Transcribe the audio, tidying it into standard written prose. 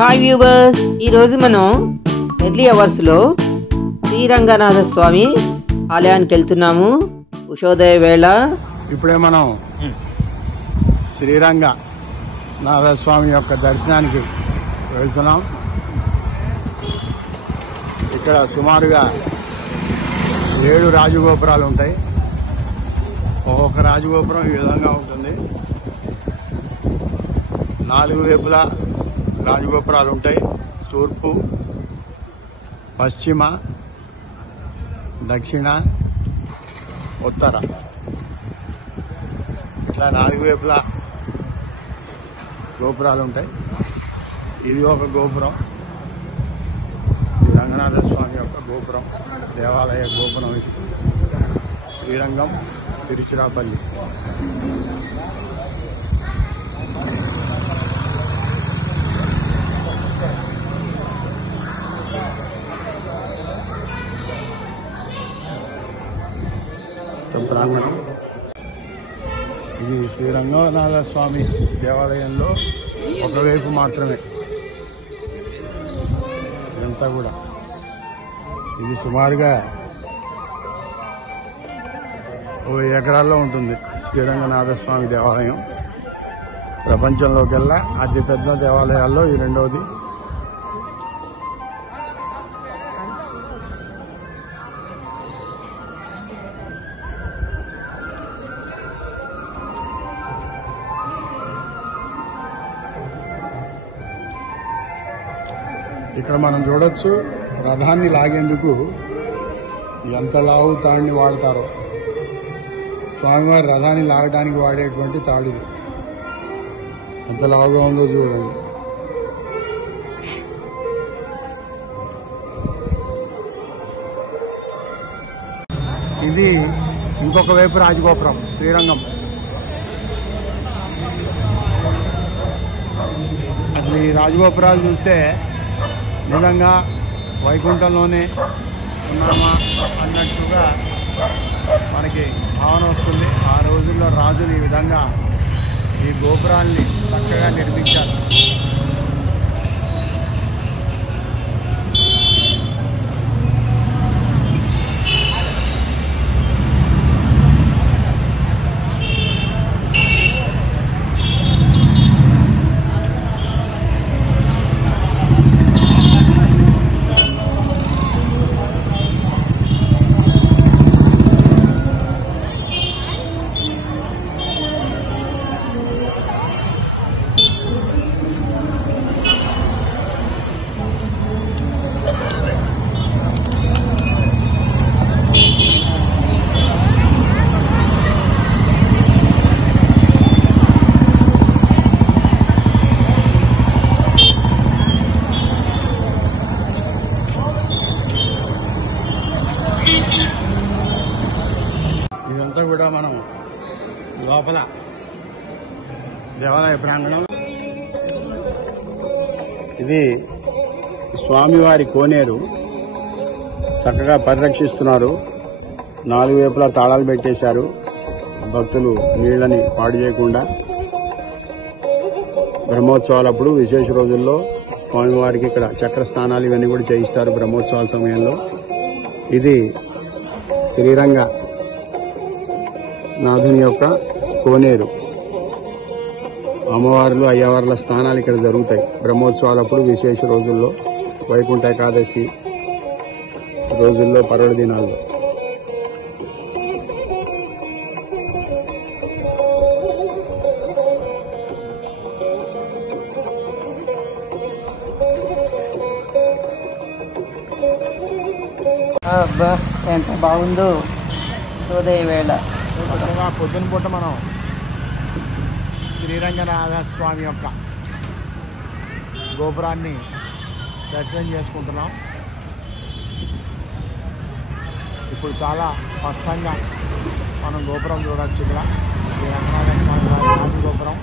Hi viewers, ఈరోజు మనం early అవర్స్లో శ్రీరంగనాథ స్వామి ఆలయానికి వెళ్తున్నాము. ఉషోదయ వేళ. ఇప్పుడే మనం శ్రీరంగనాథ స్వామి యొక్క దర్శనానికి వెళ్తున్నాం. ఇక్కడ సుమారుగా 7 రాజగోపురాలు ఉంటాయి. ఒక్కొక్క రాజగోపురం ఈ విధంగా ఉంటుంది. 4 వైపులా రాజగోపురాలు ఉంటాయి. తూర్పు, పశ్చిమ, దక్షిణ, ఉత్తర, ఇట్లా 4 వైపులా గోపురాలు ఉంటాయి. ఇది ఒక గోపురం, రంగనాథ స్వామి యొక్క గోపురం, దేవాలయ గోపురం. ఇది శ్రీరంగం, తిరుచిరాపల్లి. ప్రాంగణం ఇది శ్రీరంగనాథ స్వామి దేవాలయంలో ఒకవైపు మాత్రమే. ఇదంతా కూడా ఇది సుమారుగా 1 ఎకరాల్లో ఉంటుంది. శ్రీరంగనాథ స్వామి దేవాలయం ప్రపంచంలోకెల్లా అతిపెద్ద దేవాలయాల్లో ఈ రెండవది. ఇక్కడ మనం చూడొచ్చు, రథాన్ని లాగేందుకు ఎంత లావు తాడిని వాడతారో. స్వామివారి రథాన్ని లాగడానికి వాడేటువంటి తాడుది ఎంత లావుగా ఉందో చూడండి. ఇది ఇంకొక వైపు రాజగోపురం, శ్రీరంగం. అసలు ఈ రాజగోపురాలు చూస్తే నిజంగా వైకుంఠంలోనే ఉన్నామా అన్నట్టుగా మనకి భావన వస్తుంది. ఆ రోజుల్లో రాజులు ఈ విధంగా ఈ గోపురాల్ని చక్కగా నిర్మించారు. ఇదంతా కూడా మనం లోపల దేవాలయ ప్రాంగణం. ఇది స్వామివారి కోనేరు చక్కగా పరిరక్షిస్తున్నారు. 4 వైపులా తాళాలు పెట్టేశారు, భక్తులు నీళ్లని పాడు చేయకుండా. బ్రహ్మోత్సవాలప్పుడు విశేష రోజుల్లో స్వామివారికి ఇక్కడ చక్ర స్నానాలు ఇవన్నీ కూడా చేయిస్తారు బ్రహ్మోత్సవాల సమయంలో. ఇది శ్రీరంగ నాథుని యొక్క కోనేరు. అమ్మవార్లు అయ్యవార్ల స్థానాలు ఇక్కడ జరుగుతాయి బ్రహ్మోత్సవాలప్పుడు, విశేష రోజుల్లో, వైకుంఠ ఏకాదశి రోజుల్లో, పర్వదినాల్లో. అబ్బా, ఎంత బాగుందో ఉదయ వేళ. పొద్దున పూట మనం శ్రీరంగనాథ స్వామి యొక్క గోపురాన్ని దర్శనం చేసుకుంటున్నాం. ఇప్పుడు చాలా స్పష్టంగా మనం గోపురం చూడవచ్చు. ఇక్కడ శ్రీరంగనాథ స్వామి వారి గోపురం.